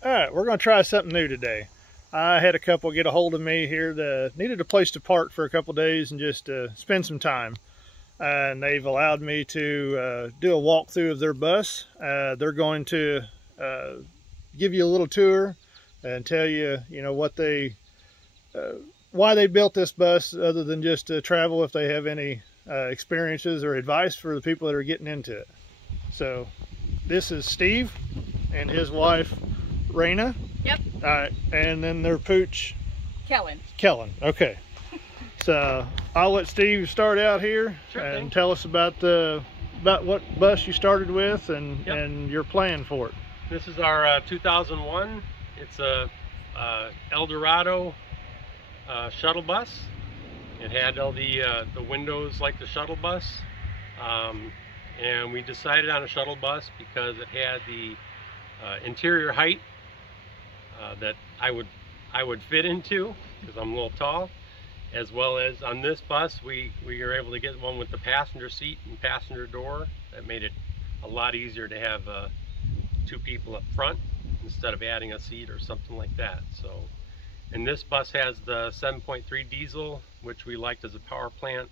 All right, we're going to try something new today. I had a couple get a hold of me here that needed a place to park for a couple days and just spend some time. And they've allowed me to do a walkthrough of their bus. They're going to give you a little tour and tell you, what they, why they built this bus, other than just to travel, if they have any experiences or advice for the people that are getting into it. So this is Steve and his wife, Raina. Yep. All right, and then their pooch, Kellen. Okay. So I'll let Steve start out here. Sure and thing. Tell us about what bus you started with and your plan for it. This is our 2001. It's a Eldorado shuttle bus. It had all the windows like the shuttle bus, and we decided on a shuttle bus because it had the interior height that I would fit into, because I'm a little tall, as well as on this bus we were able to get one with the passenger seat and passenger door. That made it a lot easier to have two people up front instead of adding a seat or something like that. So, and this bus has the 7.3 diesel, which we liked as a power plant.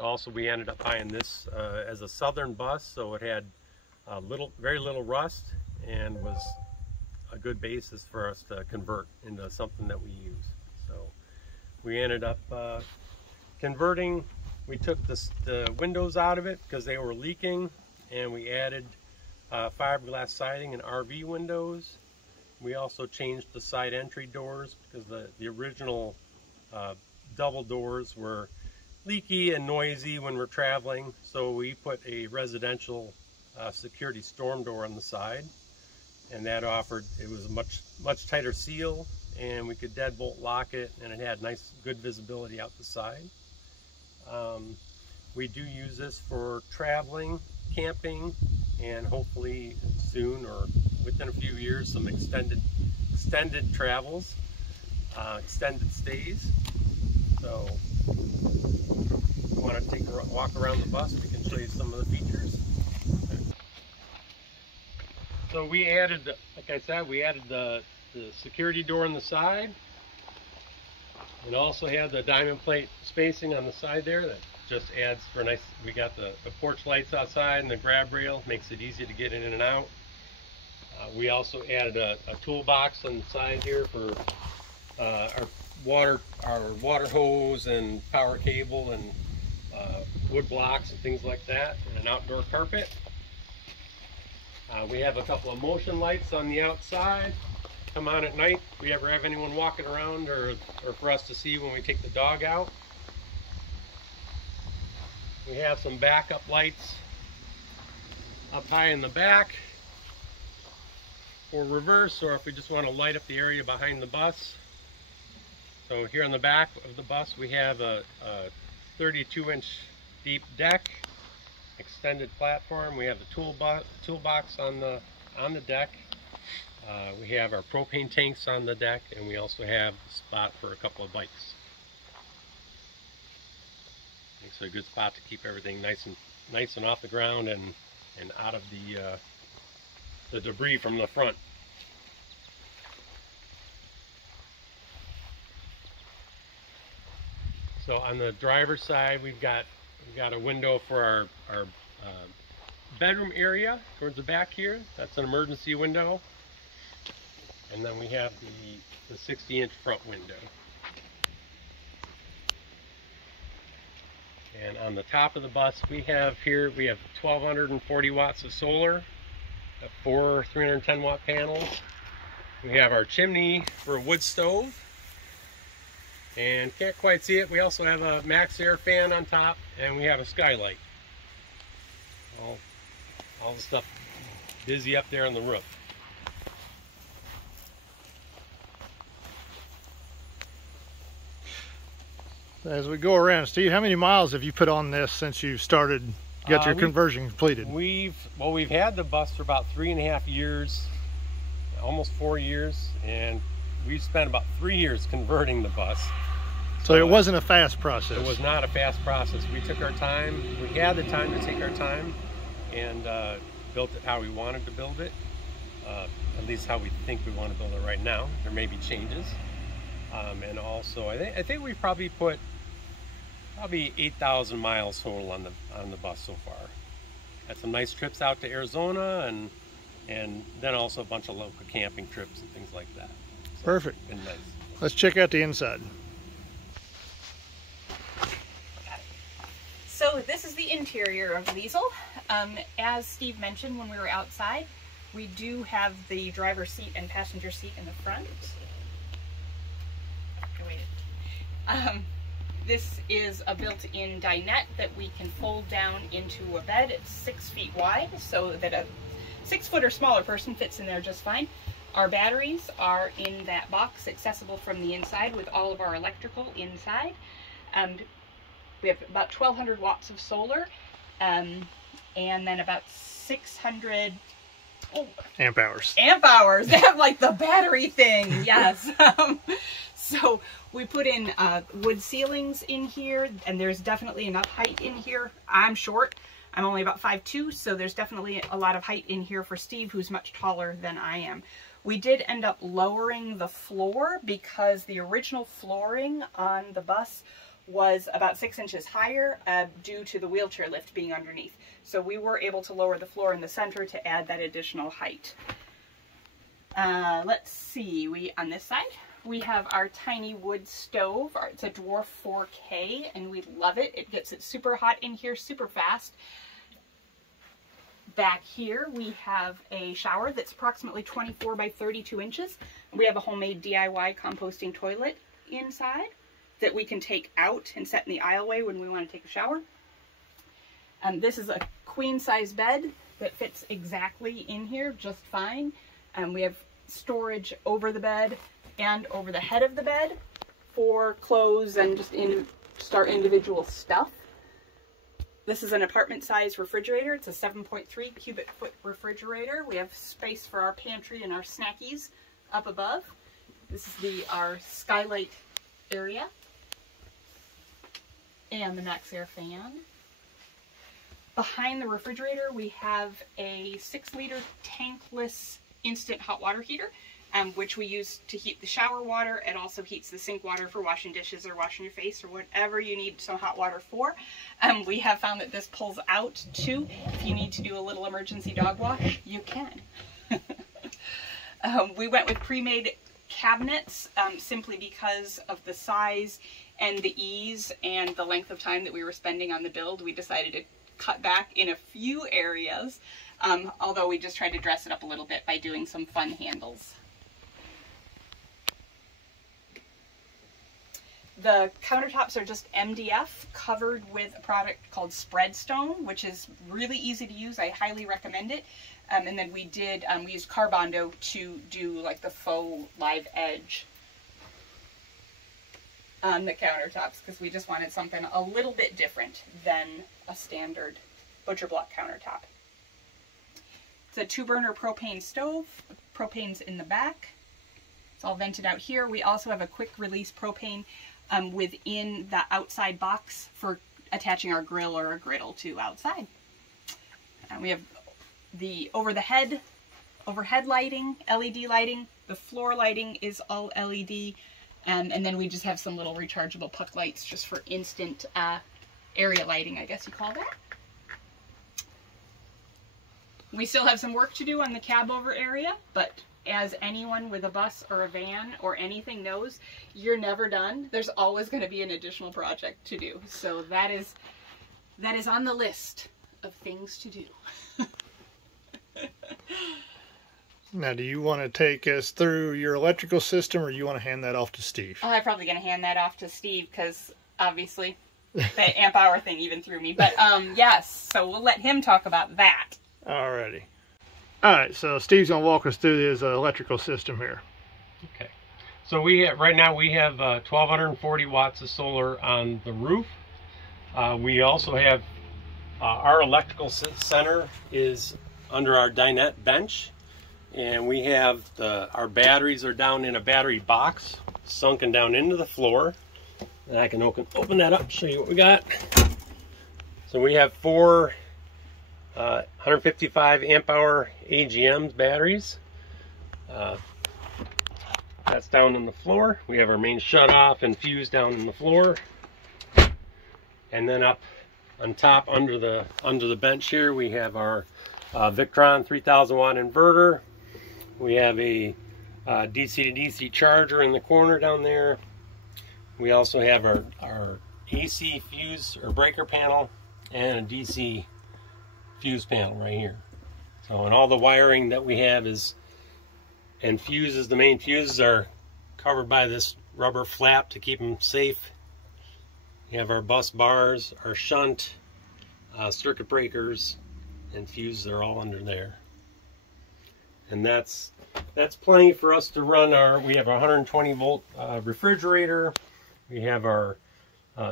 Also, we ended up buying this as a southern bus, so it had very little rust and was a good basis for us to convert into something that we use. So we ended up converting. We took the windows out of it because they were leaking, and we added fiberglass siding and RV windows. We also changed the side entry doors because the original double doors were leaky and noisy when we're traveling, so we put a residential security storm door on the side, and that it was a much tighter seal, and we could deadbolt lock it, and it had good visibility out the side. We do use this for traveling, camping, and hopefully soon, or within a few years, some extended travels, extended stays. So if you want to take a walk around the bus, we can show you some of the features. So we added, like I said, we added the security door on the side, and also have the diamond plate spacing on the side there. That just adds for nice. We got the porch lights outside and the grab rail, makes it easy to get in and out. We also added a toolbox on the side here for our water hose and power cable and wood blocks and things like that, and an outdoor carpet. We have a couple of motion lights on the outside. Come on at night if we ever have anyone walking around, or for us to see when we take the dog out. We have some backup lights up high in the back for reverse, or if we just want to light up the area behind the bus. So here on the back of the bus we have a 32-inch deep deck, extended platform. We have the toolbox on the deck. We have our propane tanks on the deck, and we also have a spot for a couple of bikes. Makes it a good spot to keep everything nice and off the ground and out of the debris from the front. So on the driver's side, we've got a window for our bedroom area towards the back here. That's an emergency window. And then we have the 60-inch front window. And on the top of the bus we have 1,240 watts of solar, 4 310 watt panels. We have our chimney for a wood stove. And can't quite see it, we also have a max air fan on top, and we have a skylight. All the stuff busy up there on the roof. As we go around, Steve, how many miles have you put on this since you got your conversion completed? We've had the bus for about 3.5 years, almost 4 years, and we've spent about 3 years converting the bus. So it wasn't a fast process. It was not a fast process. We took our time. We had the time to take our time, and built it how we wanted to build it. at least how we think we want to build it right now. There may be changes. And also, I think we've probably put 8,000 miles total on the bus so far. Had some nice trips out to Arizona, and then also a bunch of local camping trips and things like that. So Perfect. It's been nice. Let's check out the inside. So this is the interior of the Liesel. As Steve mentioned when we were outside, we do have the driver's seat and passenger seat in the front. This is a built-in dinette that we can fold down into a bed. It's 6 feet wide, so that a 6-foot or smaller person fits in there just fine. Our batteries are in that box, accessible from the inside with all of our electrical inside. We have about 1,200 watts of solar, and then about 600 amp hours. Amp hours. They have like the battery thing. Yes. So we put in wood ceilings in here, and there's definitely enough height in here. I'm short. I'm only about 5'2", so there's definitely a lot of height in here for Steve, who's much taller than I am. We did end up lowering the floor because the original flooring on the bus was about 6 inches higher due to the wheelchair lift being underneath. So we were able to lower the floor in the center to add that additional height. Let's see, on this side, we have our tiny wood stove. It's a Dwarf 4K, and we love it. It gets it super hot in here super fast. Back here, we have a shower that's approximately 24 by 32 inches. We have a homemade DIY composting toilet inside that we can take out and set in the aisleway when we want to take a shower. This is a queen size bed that fits exactly in here just fine. We have storage over the bed and over the head of the bed for clothes and just our individual stuff. This is an apartment size refrigerator. It's a 7.3 cubic foot refrigerator. We have space for our pantry and our snackies up above. This is our skylight area. And the Maxair fan. Behind the refrigerator, we have a 6-liter tankless instant hot water heater, which we use to heat the shower water. It also heats the sink water for washing dishes or washing your face or whatever you need some hot water for. We have found that this pulls out too. If you need to do a little emergency dog wash, you can. We went with pre-made cabinets simply because of the size and the ease and the length of time that we were spending on the build. We decided to cut back in a few areas, although we just tried to dress it up a little bit by doing some fun handles. The countertops are just MDF covered with a product called Spreadstone, which is really easy to use. I highly recommend it. And then we used Carbondo to do like the faux live edge on the countertops because we just wanted something a little bit different than a standard butcher block countertop. It's a 2-burner propane stove. Propane's in the back. It's all vented out here. We also have a quick release propane within the outside box for attaching our grill or a griddle to outside. We have the overhead lighting, LED lighting. The floor lighting is all LED. And then we just have some little rechargeable puck lights just for instant area lighting, I guess you call that. We still have some work to do on the cab over area, but as anyone with a bus or a van or anything knows, you're never done. There's always going to be an additional project to do. So that is on the list of things to do. Now, do you want to take us through your electrical system, or you want to hand that off to Steve? Oh, I'm probably going to hand that off to Steve because obviously the amp hour thing even threw me. But yes, so we'll let him talk about that. Alrighty. Alright, so Steve's going to walk us through his electrical system here. Okay. So right now we have 1,240 watts of solar on the roof. We also have our electrical center is under our dinette bench. And we have our batteries are down in a battery box, sunken down into the floor. And I can open that up, show you what we got. So we have 4 155 amp hour AGM batteries. That's down on the floor. We have our main shut off and fuse down on the floor. And then up on top under the bench here, we have our Victron 3000 watt inverter. We have a DC to DC charger in the corner down there. We also have our AC fuse or breaker panel and a DC fuse panel right here. So, and all the wiring that we have and fuses, the main fuses are covered by this rubber flap to keep them safe. We have our bus bars, our shunt, circuit breakers, and fuses are all under there. And that's plenty for us to run we have our 120 volt refrigerator. We have our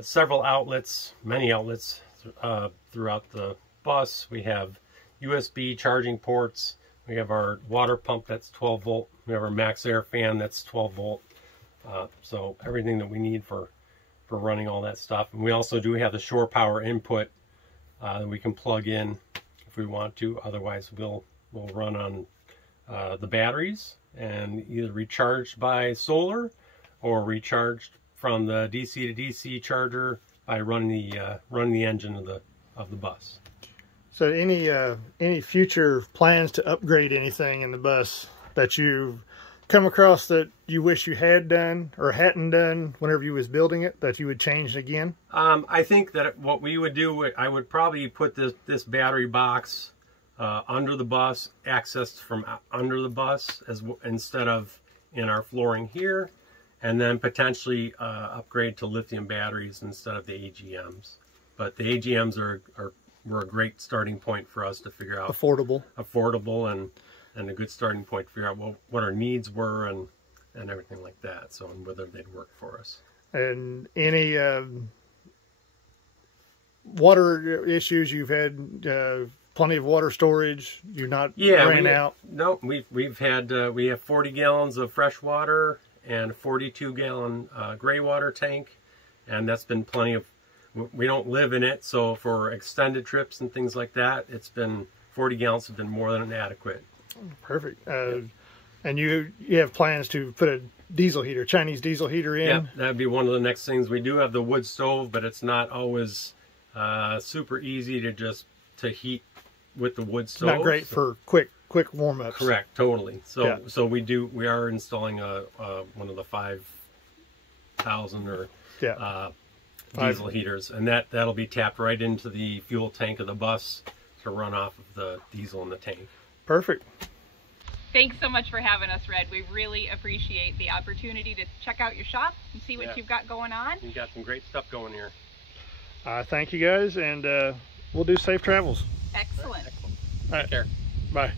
several outlets, many outlets throughout the bus. We have USB charging ports. We have our water pump that's 12 volt. We have our max air fan that's 12 volt. So everything that we need for running all that stuff. And we also do have the shore power input that we can plug in if we want to. Otherwise, we'll run on the batteries and either recharged by solar or recharged from the DC to DC charger by running the engine of the bus. So any future plans to upgrade anything in the bus that you've come across that you wish you had done or hadn't done whenever you was building it that you would change again? I think that what we would do, I would probably put this battery box under the bus, accessed from under the bus instead of in our flooring here, and then potentially upgrade to lithium batteries instead of the AGMs. But the AGMs were a great starting point for us to figure out affordable and a good starting point to figure out what our needs were and everything like that. So, and whether they'd work for us. And any water issues you've had? Plenty of water storage. You're not ran out. No, we have 40 gallons of fresh water and a 42 gallon gray water tank, and that's been plenty of. We don't live in it, so for extended trips and things like that, it's been 40 gallons have been more than adequate. Perfect. And you have plans to put a diesel heater, Chinese diesel heater in? Yeah, that'd be one of the next things. We do have the wood stove, but it's not always super easy to heat with the wood stove. Not great for quick warm-ups. Correct, totally. So we are installing one of the 5,000 or diesel heaters, and that'll be tapped right into the fuel tank of the bus to run off of the diesel in the tank. Perfect. Thanks so much for having us, Red. We really appreciate the opportunity to check out your shop and see what you've got going on. You've got some great stuff going here. Thank you guys, and we'll do safe travels. Excellent. Take care. Bye.